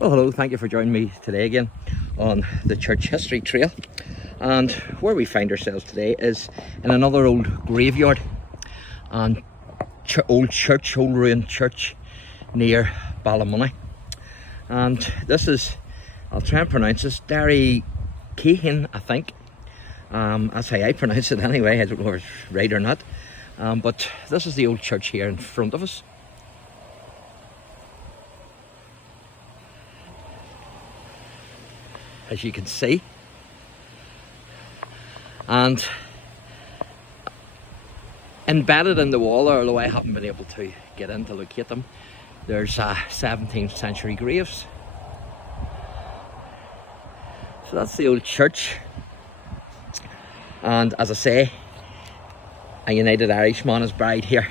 Well, hello, thank you for joining me today again on the church history trail. And where we find ourselves today is in another old graveyard and old ruined church near Ballymoney. And this is, I'll try and pronounce this, DERRYKEIGHAN, I think. That's how I pronounce it anyway. I don't know if it's right or not. But this is the old church here in front of us. As you can see, and embedded in the wall there, although I haven't been able to get in to locate them, there's 17th century graves. So that's the old church, and as I say, a United Irishman is buried here,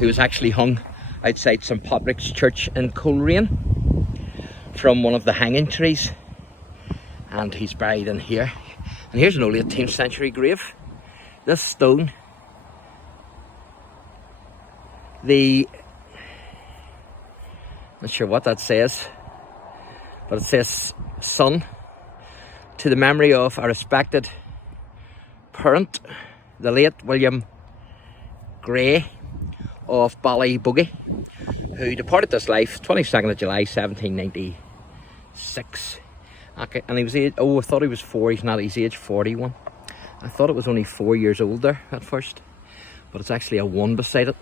who was actually hung outside St Patrick's Church in Coleraine from one of the hanging trees. And he's buried in here. And here's an old 18th century grave. This stone, not sure what that says, but it says, "Son, to the memory of a respected parent, the late William Gray of Ballyboney, who departed this life 22nd of July 1796. Okay, and he was I thought he was 4, he's not, he's age 41. I thought it was only 4 years older at first, but it's actually a 1 beside it.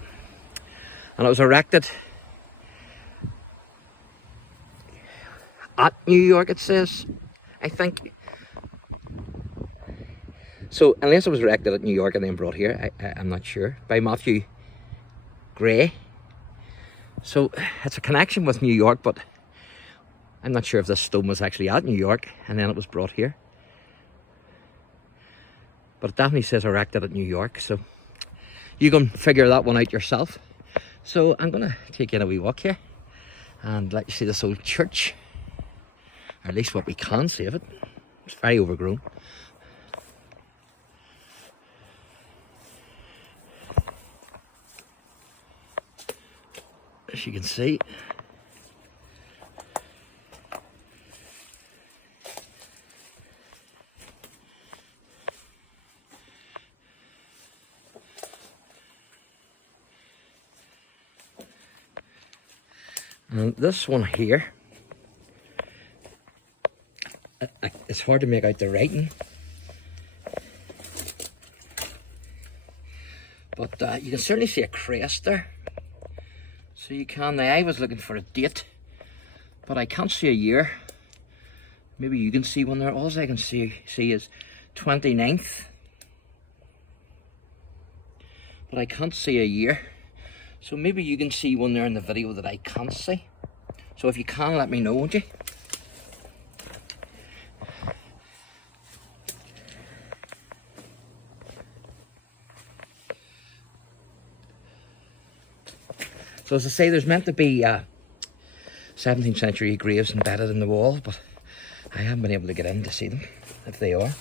And it was erected at New York, it says, I think. So, unless it was erected at New York and then brought here, I'm not sure, by Matthew Gray. So, it's a connection with New York, but I'm not sure if this stone was actually at New York and then it was brought here. But it definitely says erected at New York, so you can figure that one out yourself. So I'm going to take you on a wee walk here and let you see this old church, or at least what we can see of it. It's very overgrown. As you can see, and this one here, it's hard to make out the writing, but you can certainly see a crest there. So you can, now I was looking for a date, but I can't see a year. Maybe you can see one there. All I can see is 29th, but I can't see a year. So maybe you can see one there in the video that I can't see. So if you can, let me know, won't you? So as I say, there's meant to be 17th century graves embedded in the wall, but I haven't been able to get in to see them, if they are.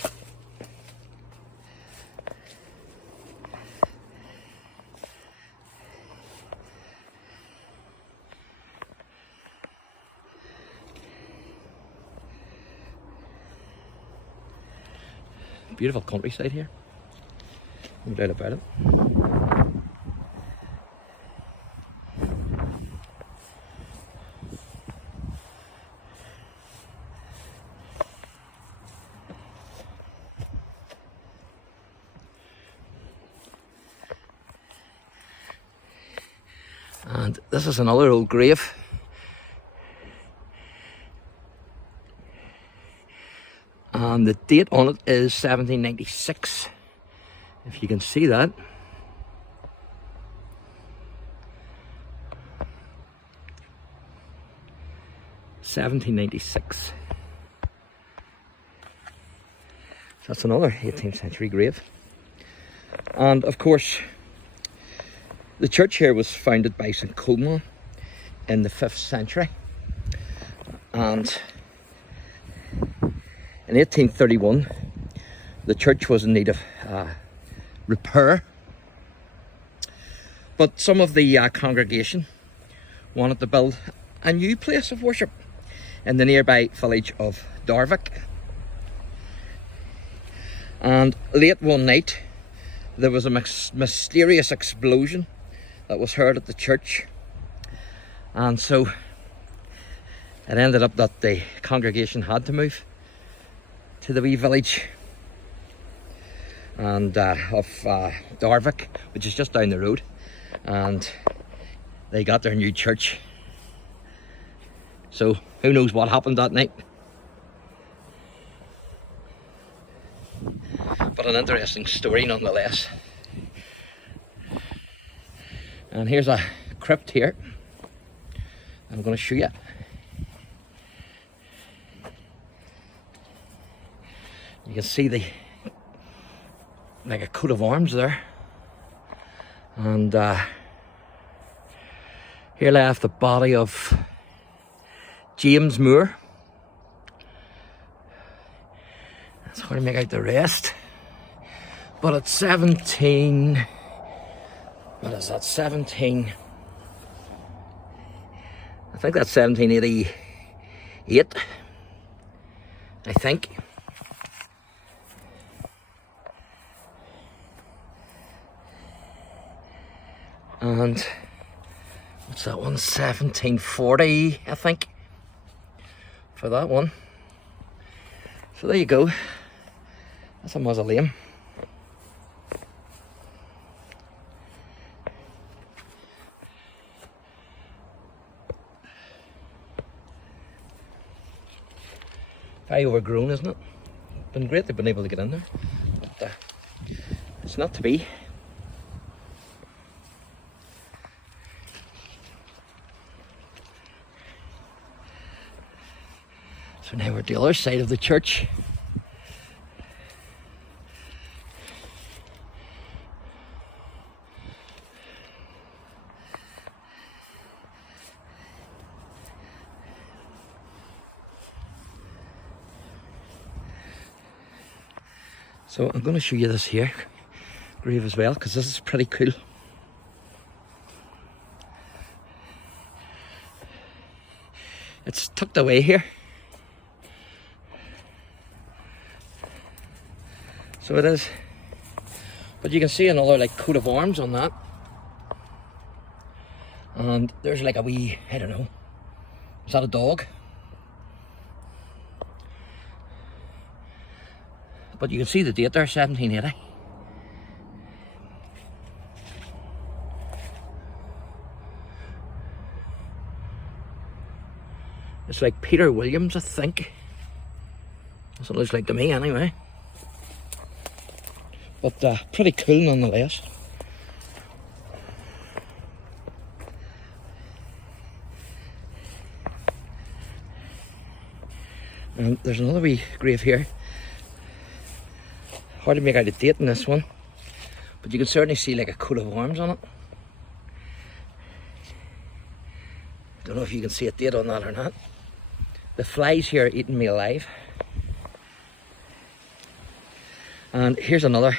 Beautiful countryside here, no doubt about it. And this is another old grave. And the date on it is 1796, if you can see that. (1796). That's another 18th century grave. And of course, the church here was founded by St Colman in the 5th century. And in 1831, the church was in need of repair, but some of the congregation wanted to build a new place of worship in the nearby village of Derrykeighan. And late one night there was a mysterious explosion that was heard at the church, and so it ended up that the congregation had to move to the wee village and of Derrykeighan, which is just down the road, and they got their new church. So who knows what happened that night, but an interesting story nonetheless. And here's a crypt here I'm going to show you. You can see the like a coat of arms there, and here left the body of James Moore. It's hard to make out the rest, but at 17, what is that, 17, I think that's 1788, I think. And what's that one, 1740, I think, for that one. So there you go, that's a mausoleum. Very overgrown, isn't it? Been great they've been able to get in there, but it's not to be. So now we're at the other side of the church. So I'm going to show you this here grave as well, because this is pretty cool. It's tucked away here, so it is, but you can see another like coat of arms on that, and there's like a wee, I don't know, is that a dog? But you can see the date there, 1780. It's like Peter Williams, I think. That's what it looks like to me anyway. But pretty cool nonetheless. And there's another wee grave here. Hard to make out a date in this one, but you can certainly see like a coat of arms on it. Don't know if you can see a date on that or not. The flies here are eating me alive. And here's another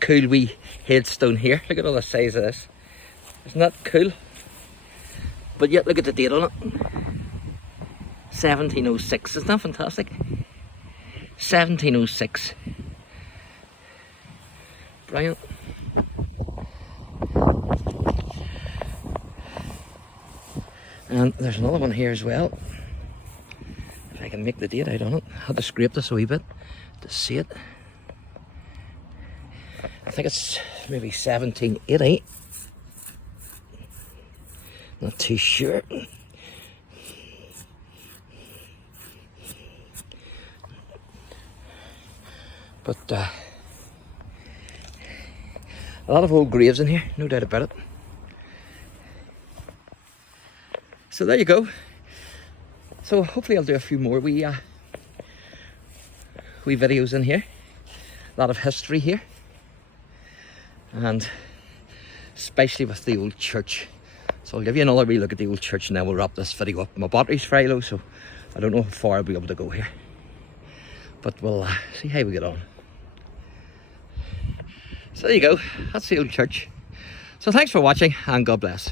cool wee headstone here. Look at all the size of this. Isn't that cool? But yet look at the date on it. 1706. Isn't that fantastic? 1706. Brilliant. And there's another one here as well. If I can make the date out on it. I had to scrape this a wee bit to see it. I think it's maybe 1780. Not too sure. But a lot of old graves in here, no doubt about it. So there you go. So hopefully I'll do a few more wee videos in here. A lot of history here, and especially with the old church. So I'll give you another wee look at the old church and then we'll wrap this video up. My battery's very low, so I don't know how far I'll be able to go here, but we'll see how we get on. So there you go, that's the old church. So thanks for watching and God bless.